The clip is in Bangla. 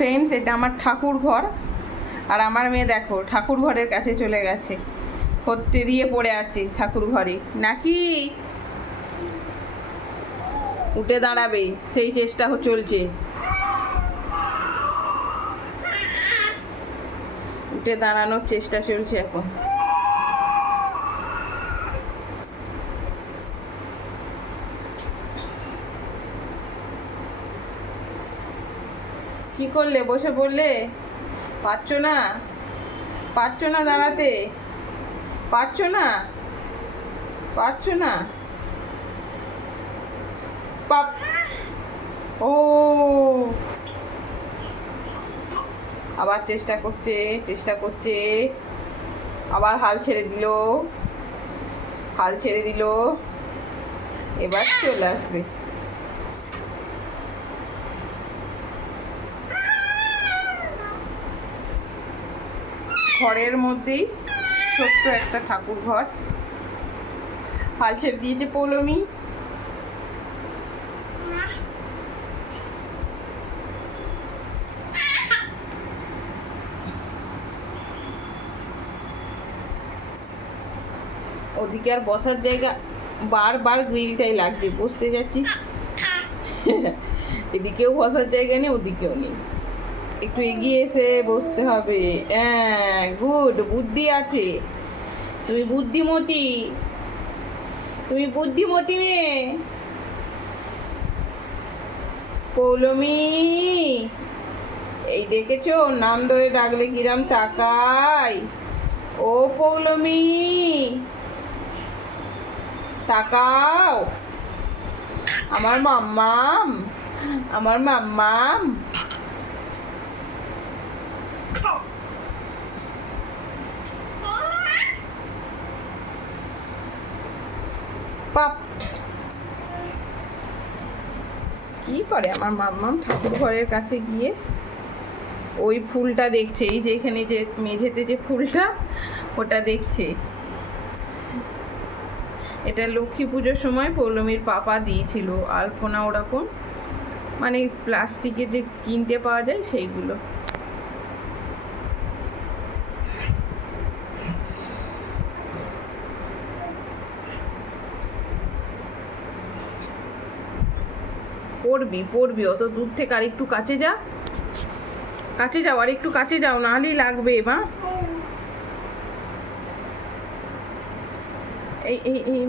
ফ্রেন্ডস এটা আমার ঠাকুর ঘর। আর আমার মেয়ে দেখো, ঠাকুর ঘরের কাছে চলে গেছে। হত্যে দিয়ে পড়ে আছে ঠাকুর ঘরে। নাকি? উঠে দাঁড়াবে, সেই চেষ্টা চলছে। উঠে দাঁড়ানোর চেষ্টা চলছে এখন। কি করলে? বসে পড়লে? পারছ না? পারছ না দাঁড়াতে? পারছ না? পারছ না? পাপ ও। আবার চেষ্টা করছে চেষ্টা করছে। আবার হাল ছেড়ে দিল। হাল ছেড়ে দিল। এবার চলে আসবে। ঘরের মধ্যেই ছোট্ট একটা ঠাকুর ঘর। ছেড়ে দিয়েছে পৌলমি। ওদিকে আর বসার জায়গা, বারবার গ্রিলটাই লাগছে, বসতে যাচ্ছি এদিকেও বসার জায়গা নেই, ওদিকেও নেই। একটু এগিয়ে এসে বসতে হবে। হ্যাঁ গুড বুদ্ধি আছে। তুমি বুদ্ধিমতী। তুমি বুদ্ধিমতী মেয়ে। পৌলমি, এই দেখেছ? নাম ধরে ডাকলে কিরাম তাকাই ও পৌলমি, তাকাও। আমার মাম্মাম আমার মাম্মাম। পাপ। কি করে আমার মাম্মাম ঠাকুর ঘরের কাছে গিয়ে ওই ফুলটা দেখছে? এই যে এখানে যে মেঝেতে যে ফুলটা, ওটা দেখছে। এটা লক্ষ্মী পুজোর সময় পৌলমীর পাপা দিয়েছিল, আলপনা ওরকম। মানে প্লাস্টিকের যে কিনতে পাওয়া যায় সেইগুলো। পড়বি পড়বি, অত দূর থেকে আর একটু কাছে যা। কাছে যাও আর একটু কাছে যাও, নাহলেই লাগবে মা। এই এই এই।